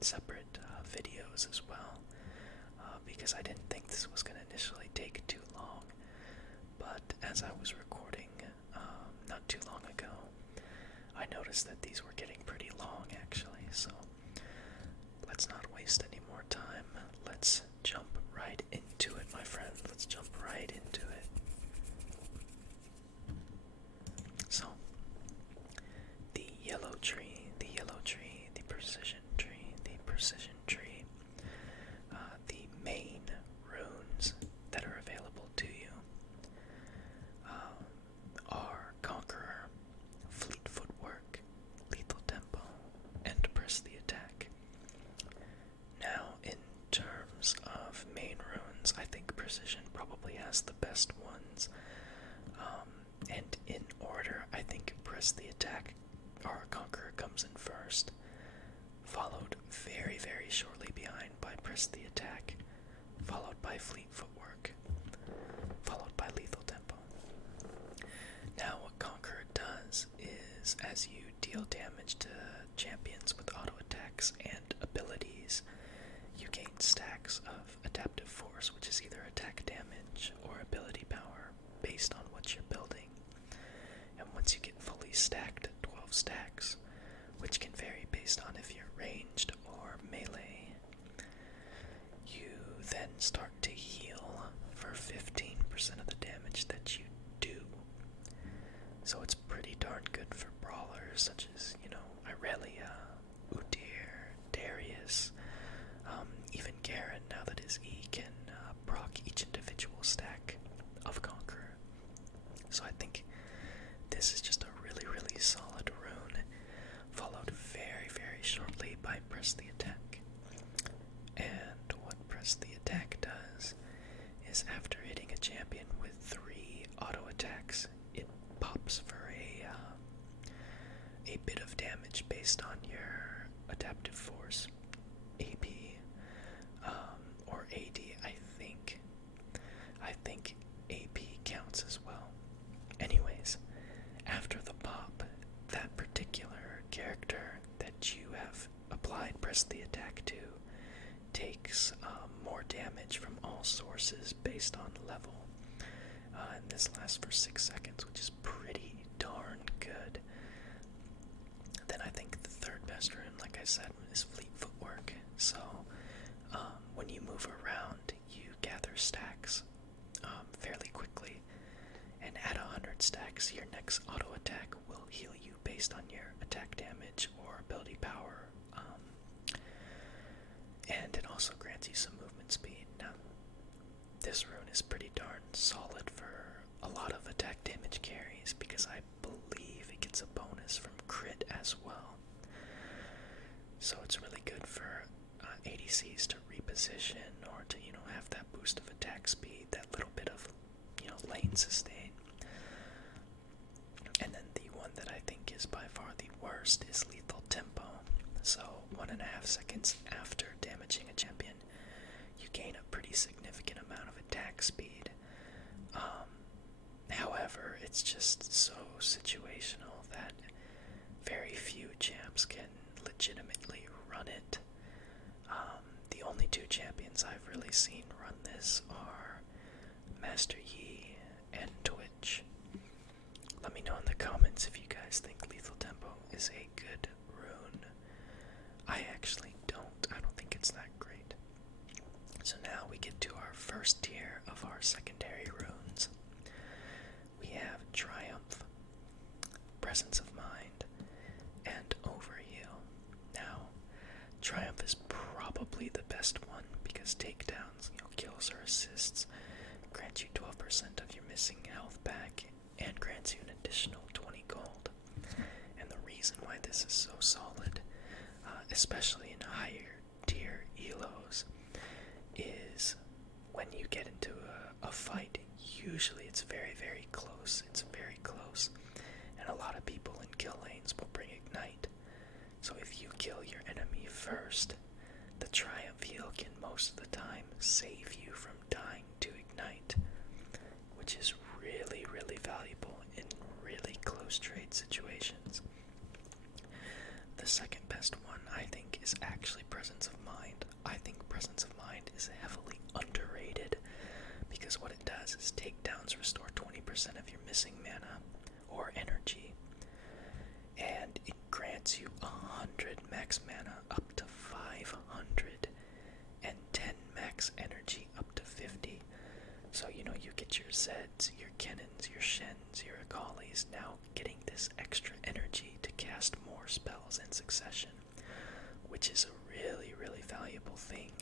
separate videos as well, because I didn't think this was going to initially take too long. But as I was recording not too long ago, I noticed that these were getting pretty long actually, so let's not waste any more time. Let's jump right into it, my friend. Let's jump right into it. So, the yellow tree, the yellow tree, the precision tree, the precision tree, the main runes that are available to you are Conqueror, Fleet Footwork, Lethal Tempo, and Press the Attack. Now, in terms of main runes, I think Precision probably has the best ones. And in order, I think Press the Attack or Conqueror comes in first, followed very, very shortly behind by Press the Attack, followed by Fleet Footwork, followed by Lethal Tempo. Now, what Conqueror does is, as you deal damage to champions with auto attacks and abilities, you gain stacks of Adaptive Force, which is either attack damage or ability power based on what you're building. And once you get fully stacked at 12 stacks, which can vary based on if you're ranged or melee, you then start to heal for 15% of the damage that you do. So it's pretty darn good for brawlers such as, Irelia, Udyr, Darius, even Garen, now that his E can proc each individual stack of Conqueror. So I think this is just a really, really solid rune, followed very, very shortly by Press the Attack. And what Press the Attack does is, after hitting a champion with 3 auto attacks, it pops for a bit of damage based on your Adaptive Force, AP, or AD. I think AP counts as well. Anyways, after the pop, that particular character that you have applied Press the Attack to takes more damage from all sources based on level. And this lasts for 6 seconds, which is pretty darn good. Then I think the third best rune, like I said, is Fleet Footwork. So when you move around, you gather stacks fairly quickly, and at 100 stacks, your next auto attack will heal you based on your attack damage or ability power, and it also grants you some movement speed. Now, this rune is pretty darn solid for a lot of attack damage carries, because I believe it gets a bonus from crit as well. So it's really good for ADCs to reposition, or to, have that boost of attack speed, that little bit of, lane sustain. And then the one that I think is by far the worst is Lethal Tempo. So 1.5 seconds after damaging a champion, you gain a pretty significant amount of attack speed. However, it's just so situational that very few champs can legitimately run it. The only 2 champions I've really seen run this are Master Yi and Twitch. Let me know in the comments if you guys think Lethal Tempo is a good rune. I actually don't. I don't think it's that great. So now we get to our first tier of our secondary runes. We have Triumph, Presence of Mind, and Overheal. Now, Triumph is probably the best one because takedowns, kills or assists, grants you 12% of your missing health back and grants you an additional 20 gold. And the reason why this is so solid, especially in higher tier elos, is when you get into a fight, usually it's very, very close. It's very close. And a lot of people in kill lanes will bring Ignite. So if you kill your enemy first, the Triumph heal can most of the time save you from dying to Ignite, which is really, really valuable in really close trade situations. The second best one, I think, is is actually Presence of Mind. I think Presence of Mind is heavily underrated because what it does is takedowns restore 20% of your missing mana or energy, and it grants you 100 max mana up to 500 and 10 max energy up to 50. So, you get your Zeds, your Kennons, your Shens, your Akalis, now getting this extra energy to cast more spells in succession, which is a really, really valuable thing.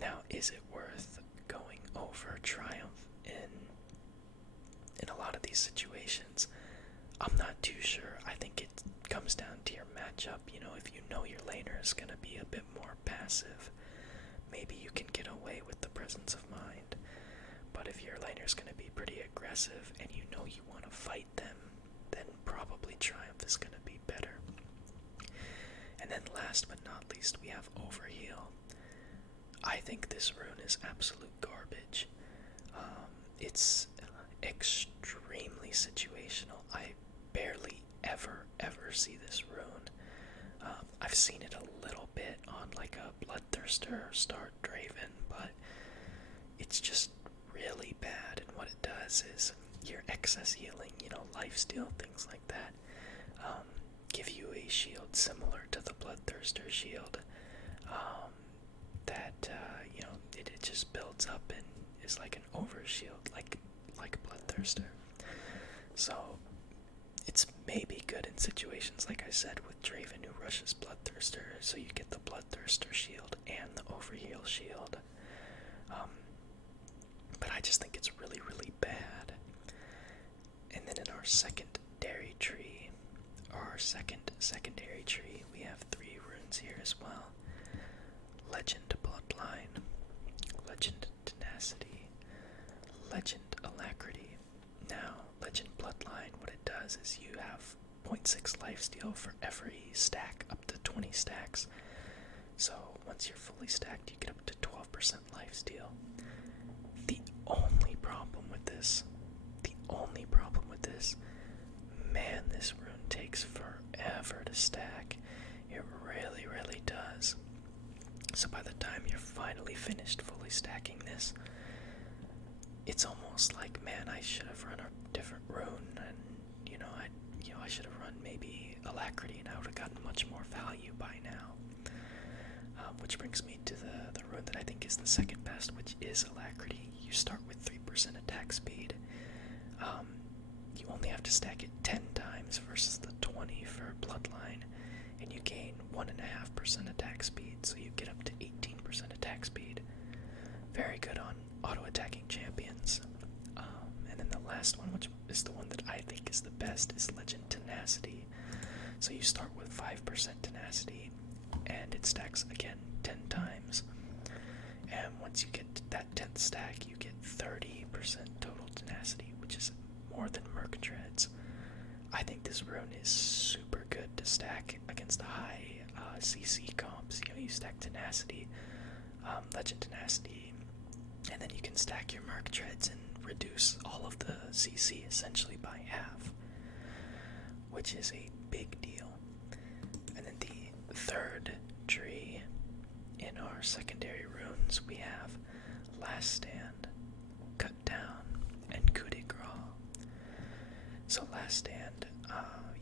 Now, is it worth going over Triumph in a lot of these situations? I'm not too sure. I think it comes down to your matchup. If you know your laner is going to be a bit more passive, maybe you can get away with the Presence of Mind. But if your laner is going to be pretty aggressive and you know you want to fight them, then probably Triumph is going to be better. And then last but not least, we have Overheal. I think this rune is absolute garbage. It's extremely situational. I barely ever see this rune. I've seen it a little bit on like a Bloodthirster or Star Draven, but it's just really bad. And what it does is your excess healing, lifesteal, things like that, give you a shield similar to the Bloodthirster shield. It just builds up and is like an overshield, like Bloodthirster. So it's maybe good in situations like I said with Draven who rushes Bloodthirster, so you get the Bloodthirster shield and the Overheal shield. But I just think it's really, really bad. And then in our secondary tree, we have 3 runes here as well. Legend Bloodline, Legend Tenacity, Legend Alacrity. Now, Legend Bloodline, what it does is you have 0.6 lifesteal for every stack up to 20 stacks. So once you're fully stacked, you get up to 12% lifesteal. The only problem with this, man, this rune takes forever to stack. It really, really does. So by the time you're finally finished fully stacking this, it's almost like, man, I should have run a different rune, and I should have run maybe Alacrity, and I would have gotten much more value by now. Which brings me to the rune that I think is the second best, which is Alacrity. You start with 3% attack speed. You only have to stack it 10 times versus the 20 for Bloodline, and you gain 1.5% attack speed, so you get up to 18% attack speed. Very good on auto-attacking champions. And then the last one, which is the one that I think is the best, is Legend Tenacity. So you start with 5% Tenacity, and it stacks again 10 times. And once you get to that 10th stack, you get 30% total Tenacity, which is more than Murktreads. I think this rune is super good to stack against the high CC comps. You stack Tenacity, Legend Tenacity, and then you can stack your Murktreads and reduce all of the CC essentially by half, which is a big deal. And then the third tree in our secondary runes, we have Last Stand, Cut Down, and Coup de Grace. So Last Stand,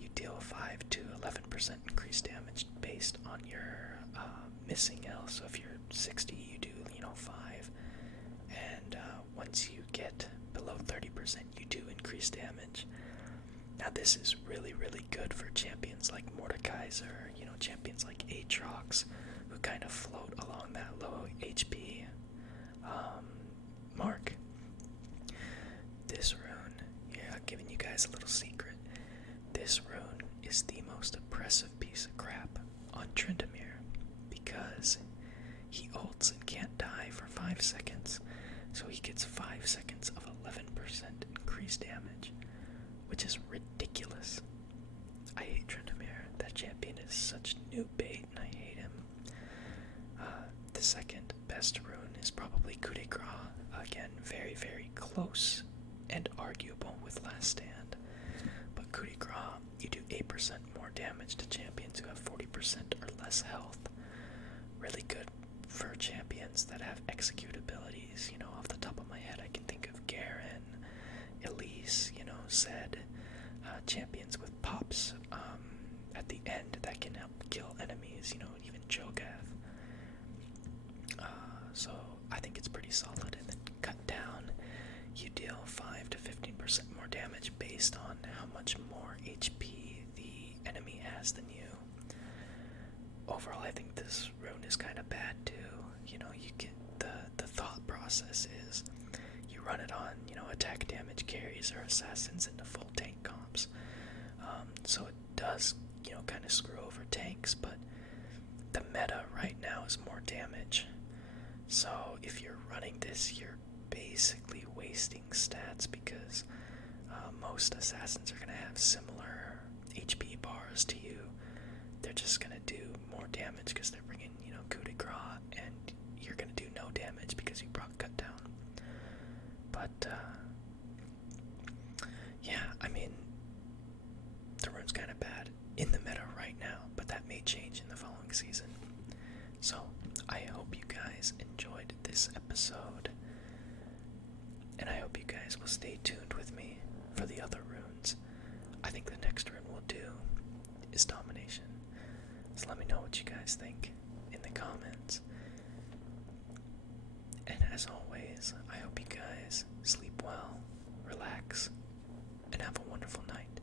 you deal 5 to 11% increased damage based on your missing L. So if you're 60, you do 5, and once you get below 30%, you do increase damage. Now this is really, really good for champions like Mordekaiser, champions like Aatrox, who kind of float along that low HP mark. This rune, I'm giving you guys a little secret. This rune is the most oppressive piece of crap on Tryndamere because he ults and can't die for 5 seconds, so he gets 5 seconds of 11% increased damage, which is ridiculous. I hate Tryndamere. That champion is such new bait, and I hate him. The second best rune is probably Coup de Grace. Again, very, very close and arguable with Last Stand. But Coup de Grace, you do 8% more damage to champions who have 40% or less health. Really good for champions that have execute abilities. Off the top of my head, I can think of Garen, Elise, Zed, champions with pops at the end that can help kill enemies, even Cho'Gath. So I think it's pretty solid. And then cut down, you deal 5 to 15% more damage based on how much more HP the enemy has than you. Overall, I think this rune is kind of bad too. You get the thought process is you run it on, attack damage carries or assassins into full tank comps. So it does, kind of screw over tanks, but the meta right now is more damage. So if you're running this, you're basically wasting stats because most assassins are going to have similar HP bars to you. They're just going to do more damage because they're bringing, coup de grace, and you're going to do no damage because you brought cut down. But, yeah, I mean, the rune's kind of bad in the meta right now, but that may change in the following season. So, I hope you guys enjoyed this episode, and I hope you guys will stay tuned with me for the other runes. I think the next rune we'll do is Domination. So let me know what you guys think in the comments. And as always, I hope you guys sleep well, relax, and have a wonderful night.